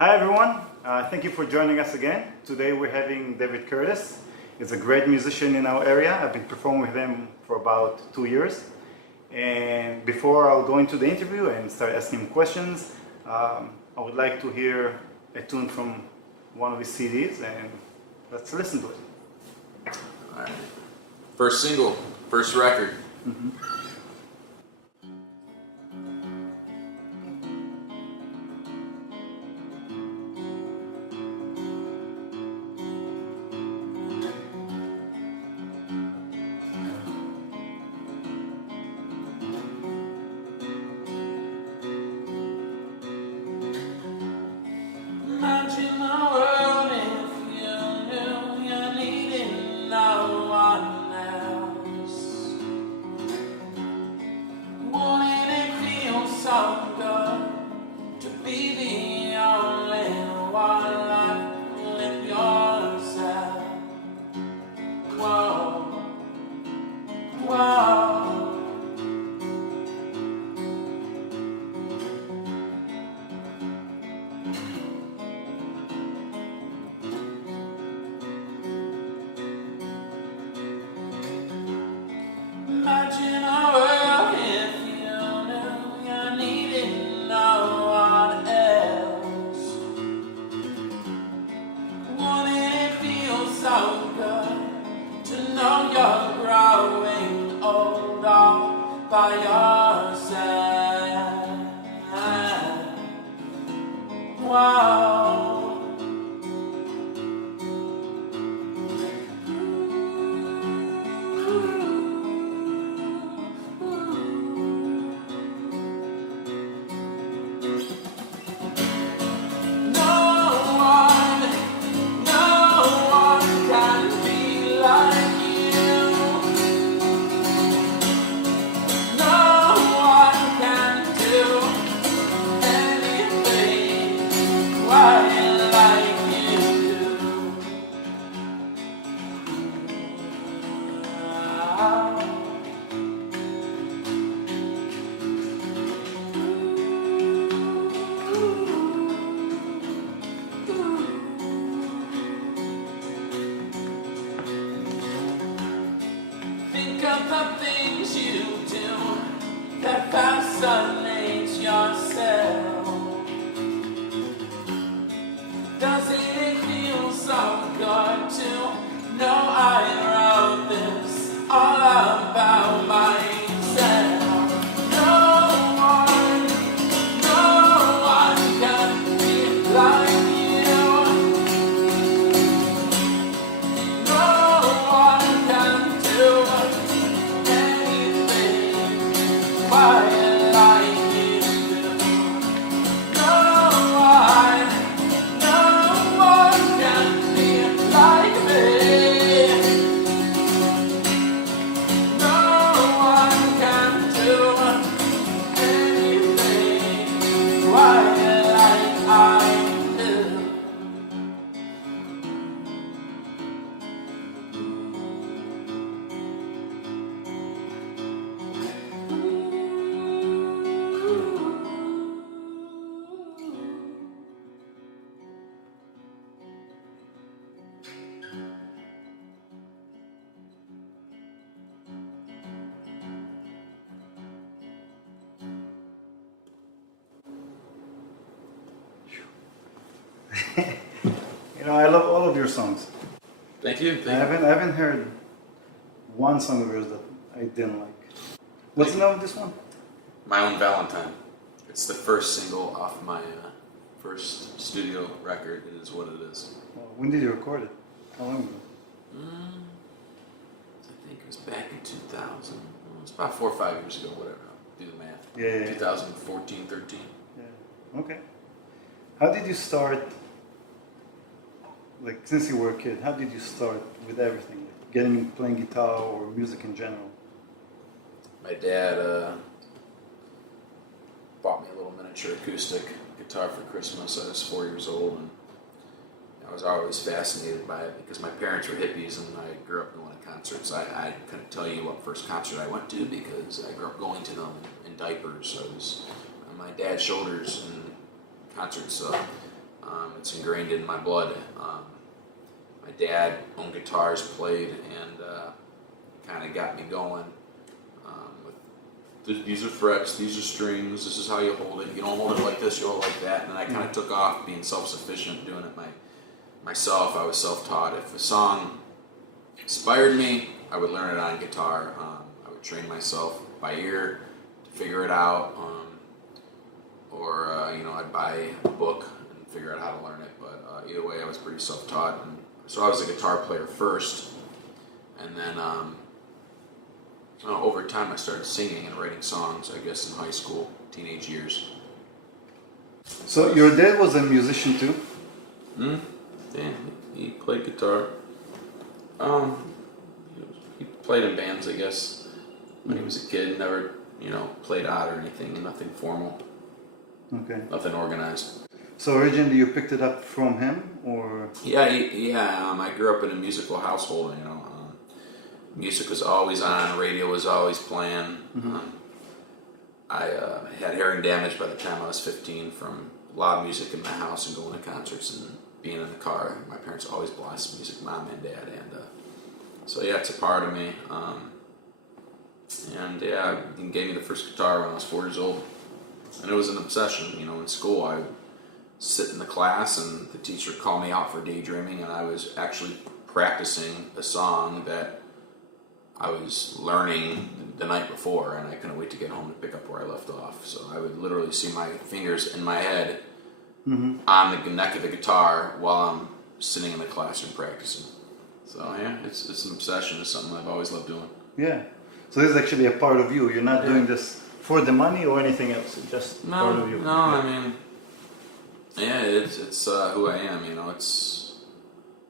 Hi everyone, thank you for joining us again. Today we're having David Curtis. He's a great musician in our area. I've been performing with him for about 2 years. And before I'll go into the interview and start asking him questions, I would like to hear a tune from one of his CDs, and let's listen to it. All right. First single, first record. Mm-hmm. Imagine the world if you knew you needed no one else. Wouldn't it feel so good to be the only one left with yourself? Whoa, whoa. Imagine a world if you knew you needed no one else. Wouldn't it feel so good to know you're growing old all by yourself? Wow. Think of the things you do that fascinates yourself. Doesn't it feel so good to know I wrote this all about myself? No one can be like you. No one can do anything quite like you do. No one can be like me. No one can do anything quite like I do. You know, I love all of your songs. Thank you. I haven't heard one song of yours that I didn't like. What's the name of this one? My Own Valentine. It's the first single off my first studio record. It is what it is. Well, when did you record it? How long ago? I think it was back in 2000. It's about 4 or 5 years ago, whatever. Do the math. Yeah. 2014, 13. Yeah. Okay. How did you start? Like, since you were a kid, how did you start with everything? Like getting playing guitar or music in general? My dad bought me a little miniature acoustic guitar for Christmas. I was 4 years old, and I was always fascinated by it because my parents were hippies and I grew up going to concerts. I couldn't tell you what first concert I went to because I grew up going to them in diapers. I was on my dad's shoulders in concerts. It's ingrained in my blood. My dad owned guitars, played, and kind of got me going. These are frets, these are strings, this is how you hold it. You don't hold it like this, you hold it like that. And then I kind of took off being self-sufficient, doing it myself. I was self-taught. If a song inspired me, I would learn it on guitar. I would train myself by ear to figure it out. Or I'd buy a book and figure out how to learn it. But either way, I was pretty self-taught. And so I was a guitar player first. And then over time, I started singing and writing songs, I guess, in high school, teenage years. So your dad was a musician too? Yeah, he played guitar. He played in bands, I guess, when he was a kid. Never, played out or anything. Nothing formal. Okay. Nothing organized. So originally you picked it up from him, or? Yeah. I grew up in a musical household. Music was always on, radio was always playing. I had hearing damage by the time I was 15 from loud music in my house and going to concerts and being in the car. My parents always blasted music, mom and dad, and so yeah, it's a part of me. He gave me the first guitar when I was 4 years old, and it was an obsession. In school I would sit in the class and the teacher would call me out for daydreaming, and I was actually practicing a song that I was learning the night before, and I couldn't wait to get home to pick up where I left off. So I would literally see my fingers in my head on the neck of the guitar while I'm sitting in the classroom practicing. So yeah, it's an obsession. It's something I've always loved doing. Yeah. So this is actually a part of you. You're not doing this for the money or anything else. It's just part of you. No, I mean, yeah, it's who I am. It's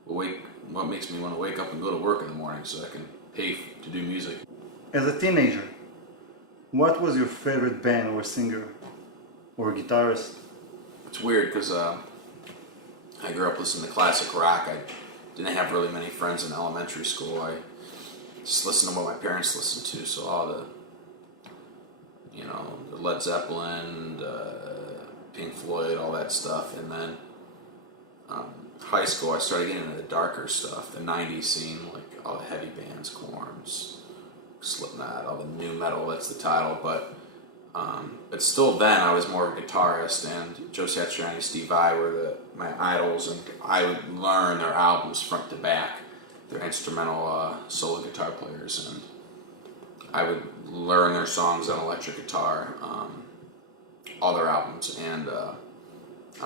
what makes me want to wake up and go to work in the morning so I can pay to do music. As a teenager, what was your favorite band or singer or guitarist? It's weird because I grew up listening to classic rock. I didn't have really many friends in elementary school. I just listened to what my parents listened to. So all the Led Zeppelin, Pink Floyd, all that stuff. And then high school, I started getting into the darker stuff, the 90s scene, like all the heavy bands, Corns, Slipknot, all the new metal, that's the title. But still then, I was more of a guitarist, and Joe Satriani, Steve Vai were my idols, and I would learn their albums front to back. They're instrumental solo guitar players, and I would learn their songs on electric guitar, all their albums. And I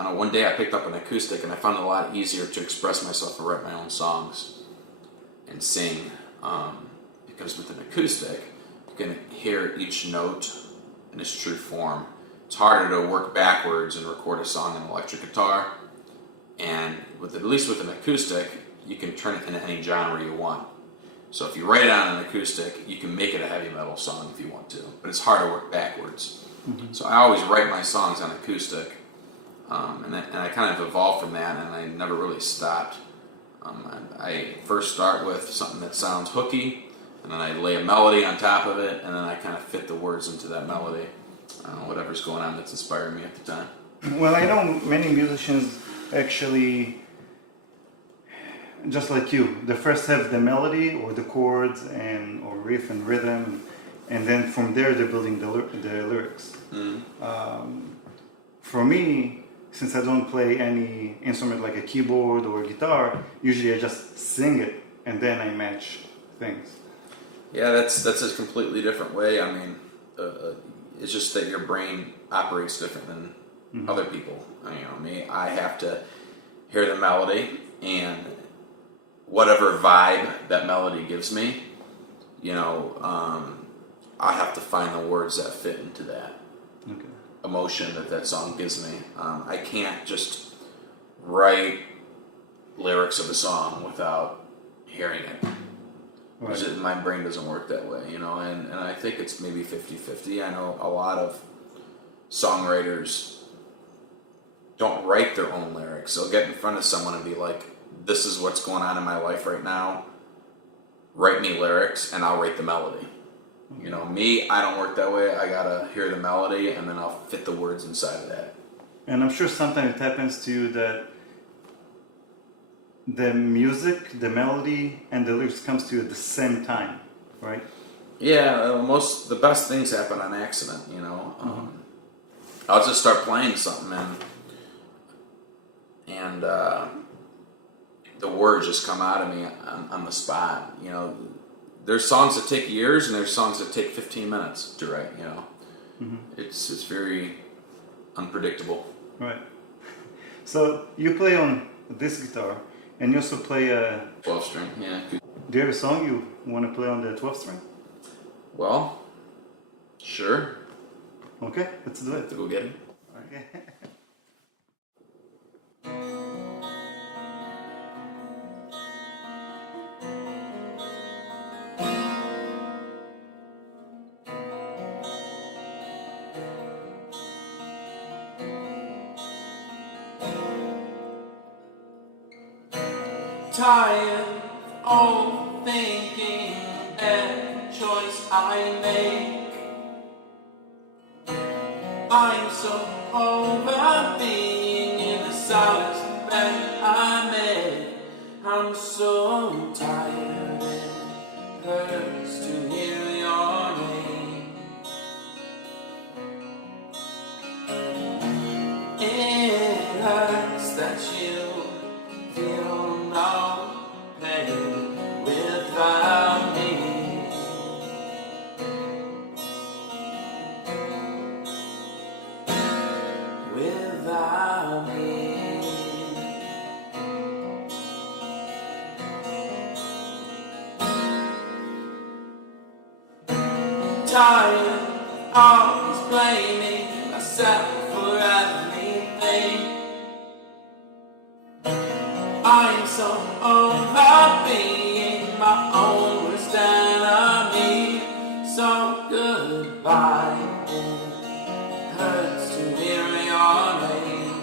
don't know, one day I picked up an acoustic, and I found it a lot easier to express myself and write my own songs and sing, because with an acoustic, you can hear each note in its true form. It's harder to work backwards and record a song on electric guitar, and at least with an acoustic, you can turn it into any genre you want. So if you write it on an acoustic, you can make it a heavy metal song if you want to, but it's hard to work backwards. So I always write my songs on acoustic, and I kind of evolved from that, and I never really stopped. I first start with something that sounds hooky, and then I lay a melody on top of it, and then I kind of fit the words into that melody. Whatever's going on that's inspiring me at the time. Well, I know many musicians actually, just like you, they first have the melody or the chords or riff and rhythm, and then from there they're building the lyrics. For me, since I don't play any instrument like a keyboard or a guitar, usually I just sing it and then I match things. Yeah, that's a completely different way. I mean, it's just that your brain operates different than other people. Me, I have to hear the melody, and whatever vibe that melody gives me, I have to find the words that fit into that emotion that song gives me. I can't just write lyrics of a song without hearing it. Right. My brain doesn't work that way, and I think it's maybe 50-50. I know a lot of songwriters don't write their own lyrics. They'll get in front of someone and be like, this is what's going on in my life right now, write me lyrics and I'll write the melody. Me, I don't work that way. I gotta hear the melody and then I'll fit the words inside of that. And I'm sure sometimes it happens to you that the music, the melody, and the lyrics comes to you at the same time, right? Yeah, the best things happen on accident, you know. I'll just start playing something and the words just come out of me on the spot, you know. There's songs that take years and there's songs that take 15 minutes to write, you know. It's very unpredictable. Right. So you play on this guitar and you also play a 12 string, yeah. Do you have a song you want to play on the 12 string? Well, sure. Okay, let's do it. To go get it. Okay. Tired of thinking every choice I make. I'm so over being in the silence that I made. I'm so tired, it hurts to hear your name. It hurts that you feel no pain without me. Without me. Tired of blaming myself for everything. I'm so over being my own worst enemy. So goodbye, it hurts to hear your name.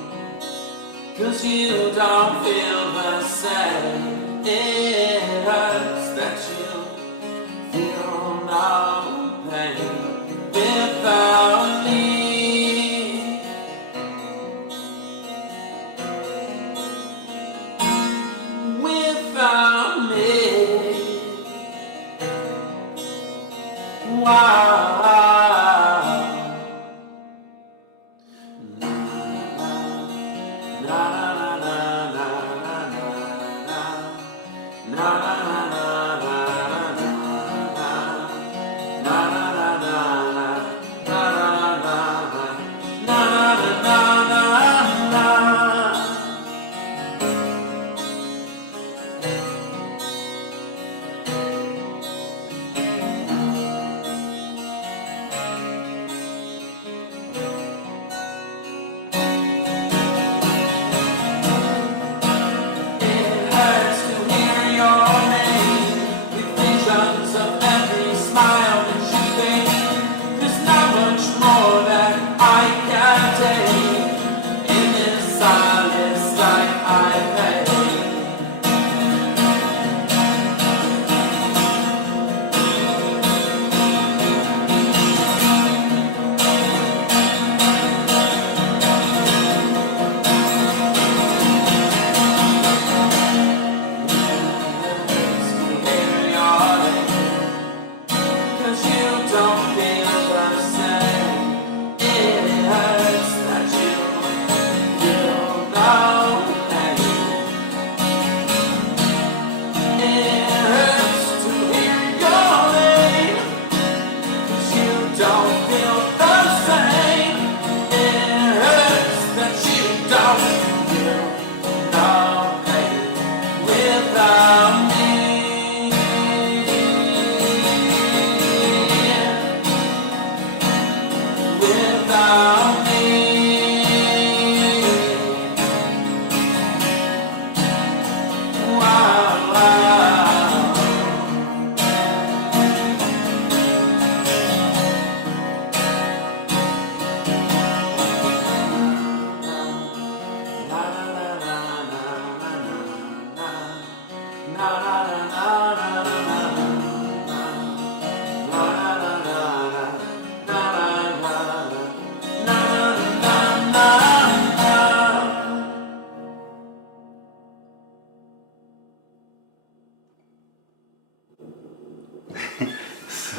'Cause you don't feel the same. It hurts that you feel no pain without me. Without me. Wow.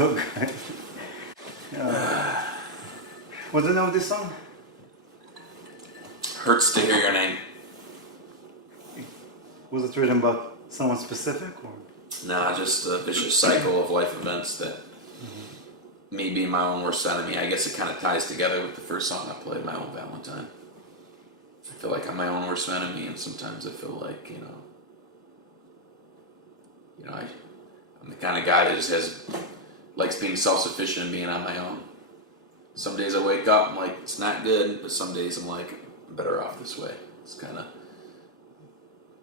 so good. What's the name of this song? Hurts to hear your name. Was it written about someone specific or? Nah, just a vicious cycle of life events that me being my own worst enemy. I guess it kind of ties together with the first song I played, My Own Valentine. I feel like I'm my own worst enemy, and sometimes I feel like, I'm the kind of guy that just likes being self-sufficient and being on my own. Some days I wake up, I'm like, it's not good, but some days I'm like, I'm better off this way. It's kind of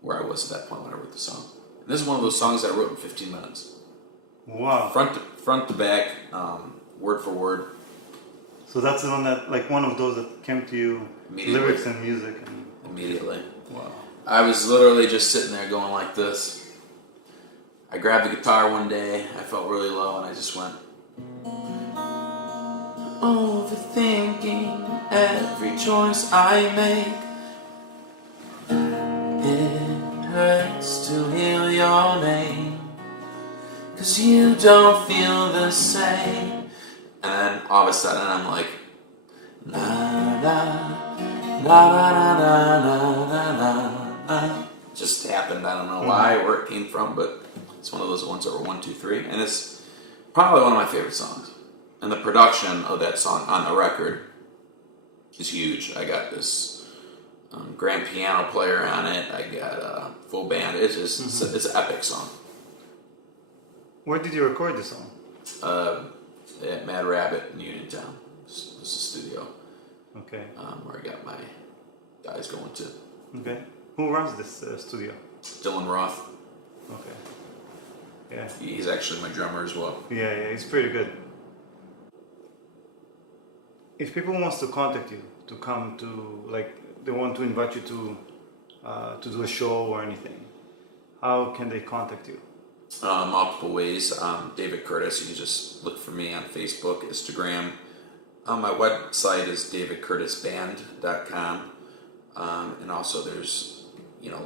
where I was at that point when I wrote the song. And this is one of those songs that I wrote in 15 minutes. Wow. Front to back, word for word. So that's the one that, like, one of those that came to you, lyrics and music. Immediately. Wow. I was literally just sitting there going like this. I grabbed the guitar one day, I felt really low, and I just went, Overthinking every choice I make. It hurts to hear your name, 'cause you don't feel the same. and then all of a sudden I'm like, Na na na na na na na na. just happened. I don't know why, where it came from, but it's one of those ones that were 1, 2, 3, and it's probably one of my favorite songs. And the production of that song on the record is huge. I got this grand piano player on it. I got a full band. It's just it's an epic song. Where did you record this song? At Mad Rabbit in Uniontown. This is a studio Okay. where I got my guys going to. Okay. Who runs this studio? Dylan Roth. Okay. Yeah. He's actually my drummer as well. Yeah, he's pretty good. If people wants to contact you to come to, like, they want to invite you to do a show or anything, how can they contact you? Multiple ways. David Curtis. You can just look for me on Facebook, Instagram. My website is davidcurtisband.com, and also there's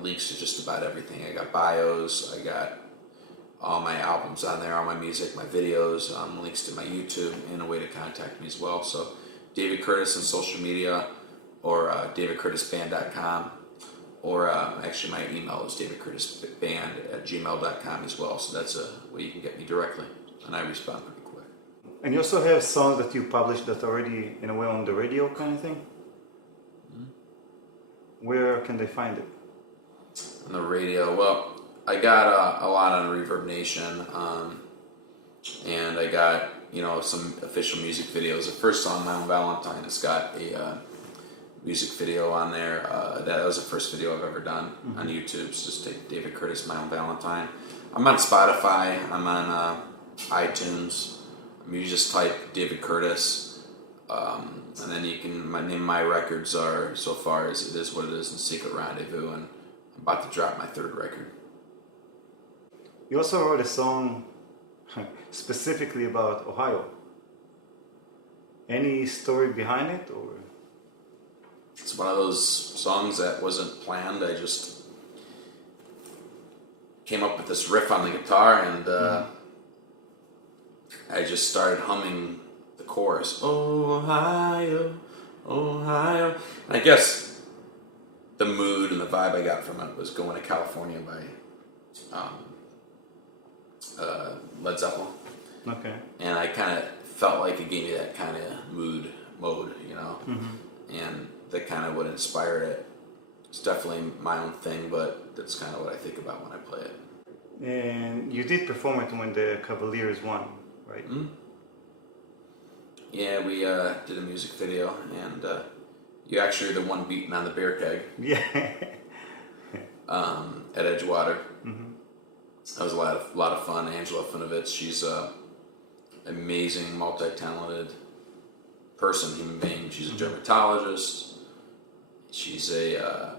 links to just about everything. I got bios. I got all my albums on there, all my music, my videos, links to my YouTube, and a way to contact me as well. So David Curtis on social media, or davidcurtisband.com, or actually my email is davidcurtisband@gmail.com as well. So that's a way you can get me directly, and I respond pretty quick. And you also have songs that you published that are already in a way on the radio kind of thing? Where can they find it? On the radio, well, I got a lot on Reverb Nation, and I got some official music videos. The first song, My Own Valentine, has got a music video on there. That was the first video I've ever done on YouTube. It's just take David Curtis, My Own Valentine. I'm on Spotify. I'm on iTunes. You just type David Curtis, and then you can. My name, my records are so far as It Is What It Is and Secret Rendezvous, and I'm about to drop my third record. You also wrote a song specifically about Ohio. Any story behind it, or? It's one of those songs that wasn't planned. I just came up with this riff on the guitar, and I just started humming the chorus. Ohio, Ohio. And I guess the mood and the vibe I got from it was Going to California by Led Zeppelin. Okay. And I kind of felt like it gave me that kind of mode, and that kind of what inspired it. It's definitely my own thing, but that's kind of what I think about when I play it. And you did perform it when the Cavaliers won, right? Yeah, we did a music video, and you actually are the one beating on the beer keg. Yeah. At Edgewater. That was a lot of fun. Angela Finovitz, she's amazing, multi-talented person, human being. She's a dermatologist. She's a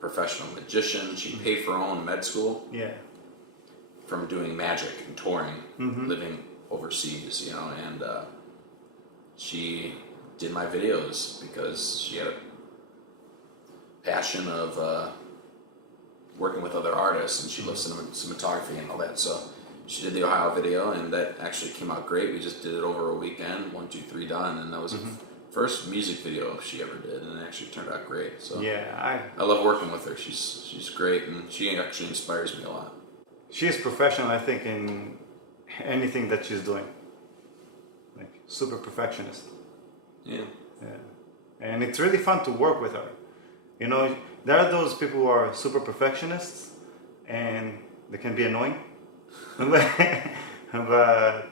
professional magician. She paid for her own med school. Yeah. From doing magic and touring, living overseas, and she did my videos because she had a passion of working with other artists, and she loves cinematography and all that. So she did the Ohio video, and that actually came out great. We just did it over a weekend, 1, 2, 3 done, and that was the first music video she ever did, and it actually turned out great. So Yeah, I love working with her. She's great, and she actually inspires me a lot. she is professional, I think, in anything that she's doing. Like super perfectionist. Yeah. Yeah. And it's really fun to work with her. You know, there are those people who are super perfectionists and they can be annoying. But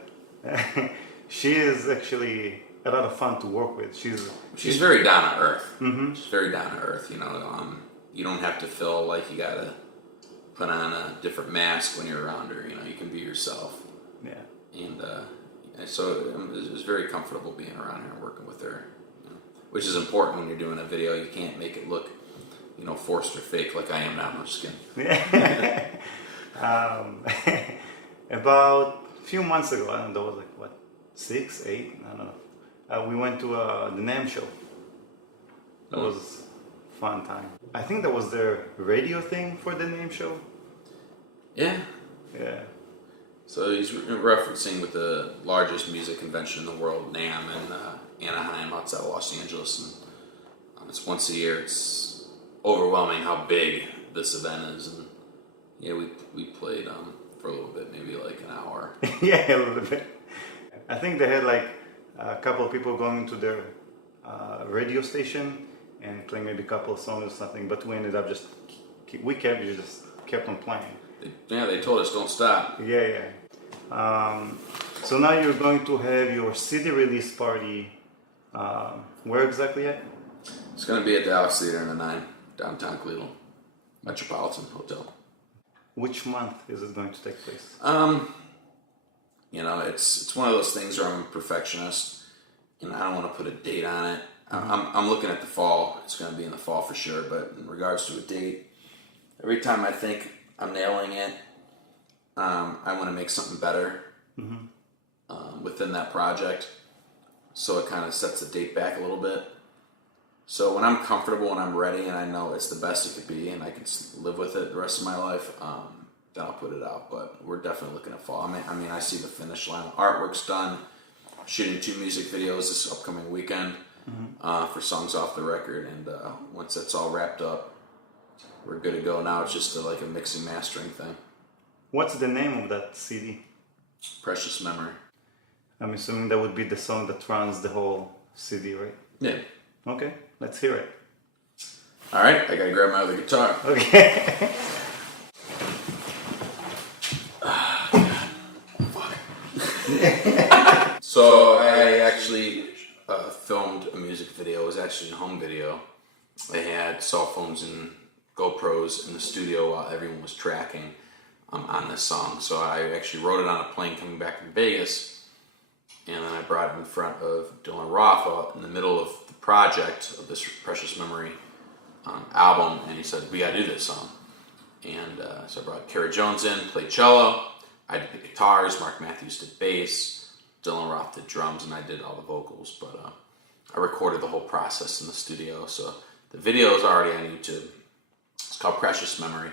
she is actually a lot of fun to work with. She's very down to earth. Mm-hmm. She's very down to earth. You know, you don't have to feel like you gotta put on a different mask when you're around her. You know, you can be yourself. Yeah. And so it was very comfortable being around her and working with her. You know, which is important when you're doing a video. You can't make it look, you know, forced or fake like I am now. I'm just kidding. Yeah. About a few months ago, I don't know, that was like what, 6, 8, I don't know. We went to the NAMM show. That was a fun time. I think that was their radio thing for the NAMM show. Yeah. Yeah. So he's referencing with the largest music convention in the world, NAMM, in Anaheim, outside of Los Angeles, and it's once a year. It's overwhelming how big this event is, and yeah, we played for a little bit, maybe like an hour. Yeah, a little bit. I think they had like a couple of people going to their radio station and playing maybe a couple of songs or something, but we ended up just kept on playing. They told us don't stop. Yeah. So now you're going to have your CD release party. Where exactly at? It's going to be at the Alex Theater in the 9, downtown Cleveland, Metropolitan Hotel. Which month is it going to take place? You know, it's one of those things where I'm a perfectionist, and I don't want to put a date on it. I'm looking at the fall. It's going to be in the fall for sure. But in regards to a date, every time I think I'm nailing it, I want to make something better within that project. So it kind of sets the date back a little bit. So when I'm comfortable and I'm ready and I know it's the best it could be and I can live with it the rest of my life, then I'll put it out. But we're definitely looking at fall. I mean, I see the finish line. Artwork's done. Shooting 2 music videos this upcoming weekend for Songs Off the Record. And once that's all wrapped up, we're good to go. Now it's just like a mixing mastering thing. What's the name of that CD? Precious Memory. I'm assuming that would be the song that runs the whole CD, right? Yeah. Okay, let's hear it. All right, I gotta grab my other guitar. Okay. So I actually filmed a music video. It was actually a home video. I had cell phones and GoPros in the studio while everyone was tracking on this song. So I actually wrote it on a plane coming back from Vegas, and then I brought it in front of Dylan Roth in the middle of the project of this Precious Memory album, and he said, we gotta do this song. And so I brought Kara Jones in, played cello, I did the guitars, Mark Matthews did bass, Dylan Roth did drums, and I did all the vocals. But I recorded the whole process in the studio. So the video is already on YouTube. It's called Precious Memory.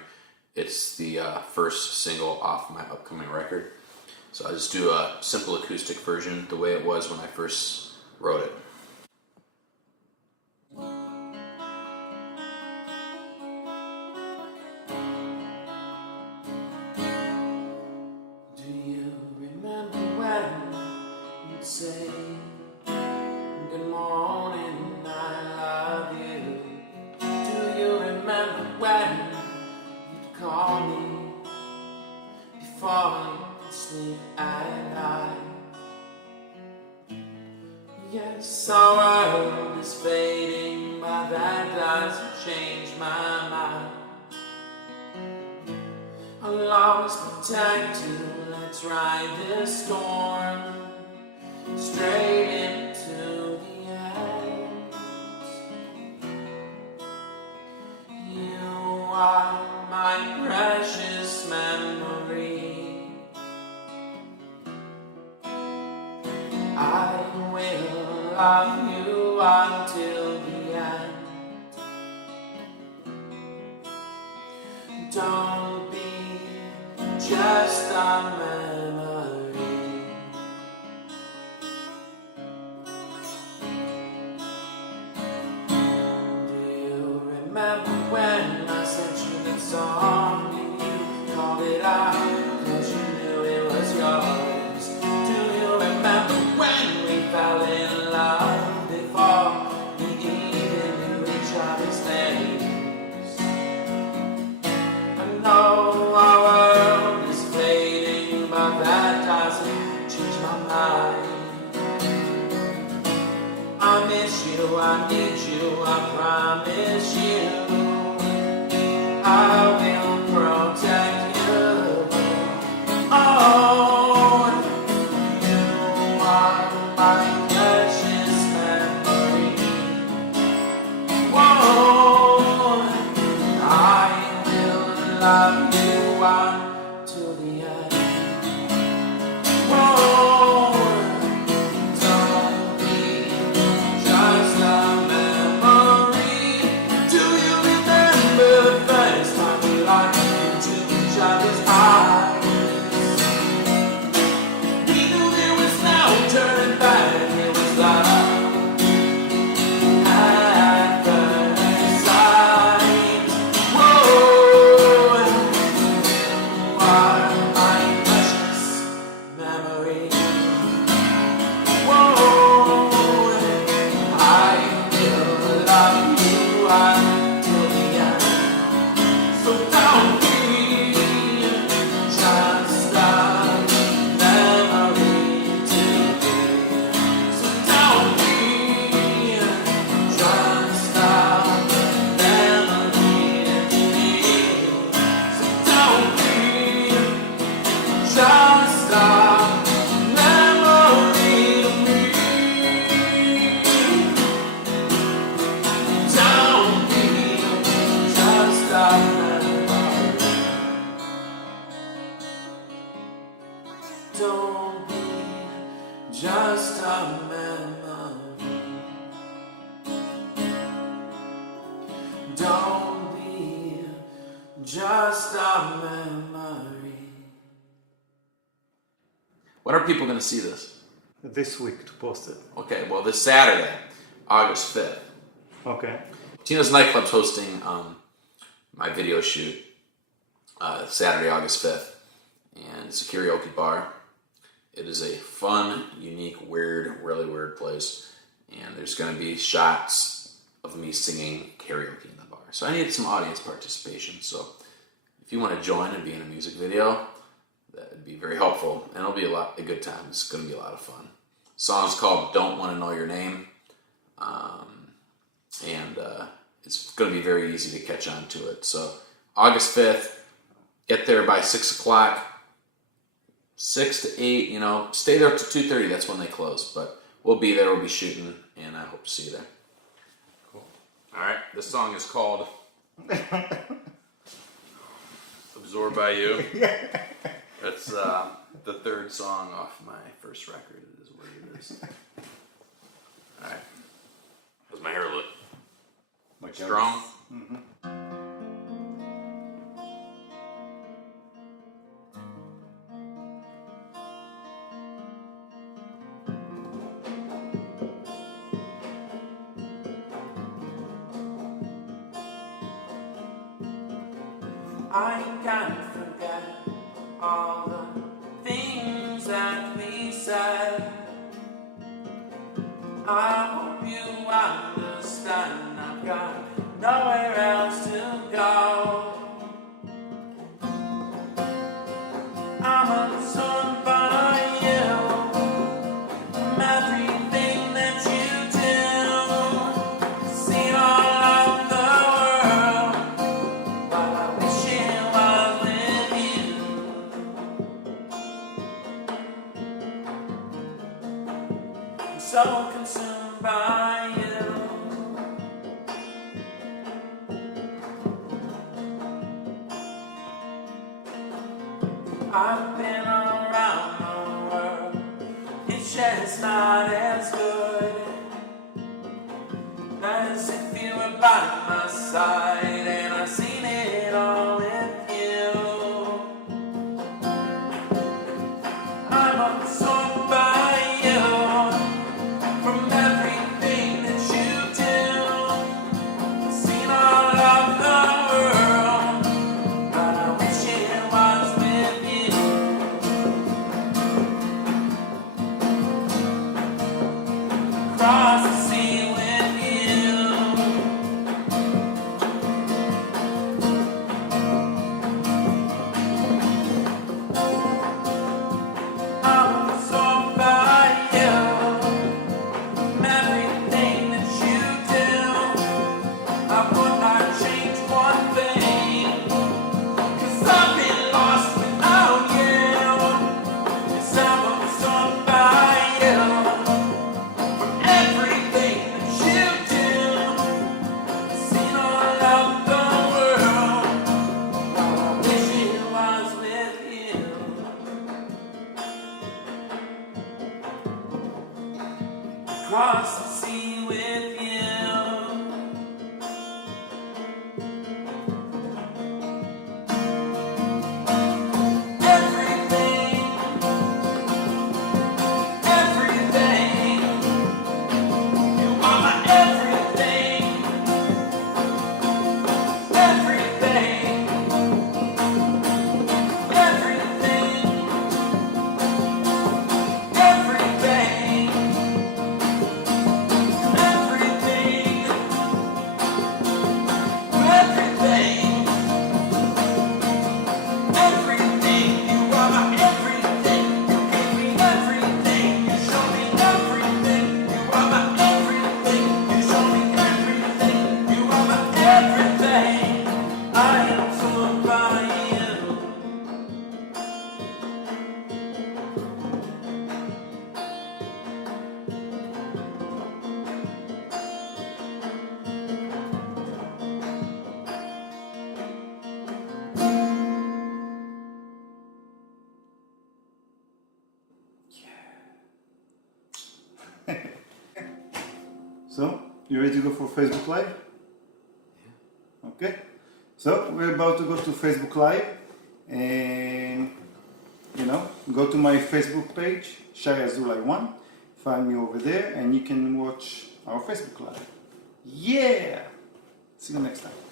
It's the first single off my upcoming record. So I just do a simple acoustic version the way it was when I first wrote it. Do you remember when you'd say good morning, I love you? Do you remember when you'd call me before you could sleep at night? Yes, our world is fading, but that doesn't change my mind. I'll always protect you. Let's ride this storm straight into the end. You are my precious memory. I will love you until the end. Don't be just a man. miss you, I need you, I promise you I will protect you. Oh, you are my precious memory. Whoa, I will love you until the end. Whoa, don't be just a memory. Do you remember the first time we looked into each other's eyes? We knew there was no turning back. It was love at first sight. Whoa, you are my precious memory. Whoa, I will love you until the end. So don't be just a memory to me. So don't be just a memory to me. So don't be just a memory to me. Don't be just a memory. Don't be just a memory. Don't be just a memory. When are people going to see this? This week to post it. Okay, well, this Saturday, August 5th, Okay. Tino's Nightclub's hosting my video shoot Saturday, August 5th. And it's a karaoke bar. It is a fun, unique, weird, really weird place. And there's going to be shots of me singing karaoke in the bar. So I need some audience participation. So if you want to join and be in a music video, that would be very helpful. And it'll be a good time. It's going to be a lot of fun. The song's called Don't Want to Know Your Name. It's going to be very easy to catch on to it. So August 5th, get there by 6 o'clock. 6 to 8, stay there up to 2:30. That's when they close. But we'll be there. We'll be shooting, and I hope to see you there. Cool. All right. This song is called "Absorbed by You." It's the third song off my first record. It is what it is. All right. How's my hair look? Strong. Mm-hmm. I can't forget all the things that we said. I hope you understand I've got nowhere else to go. I'm absorbed by you, from everything that you do. Seen all of the world, but I wish it was with you. I'm so consumed by you. I've been around the world, it's just not as good as if you were by my side and I've seen it all with you. I'm absorbed by you, from everything that you do. I've seen all of the world, but I wish it was with you. Cross the sea with you. I'm absorbed by you, from everything cross the sea with you. Everything, everything, you are my everything, everything, everything, everything, everything, everything. Everything, you are my everything. You give me everything. You show me everything. You are my everything. You show me everything. You are my everything. I am full by you. So, you ready to go for Facebook Live? Okay. So, we're about to go to Facebook Live and, go to my Facebook page, Shai Azulay 1. Find me over there and you can watch our Facebook Live. Yeah! See you next time.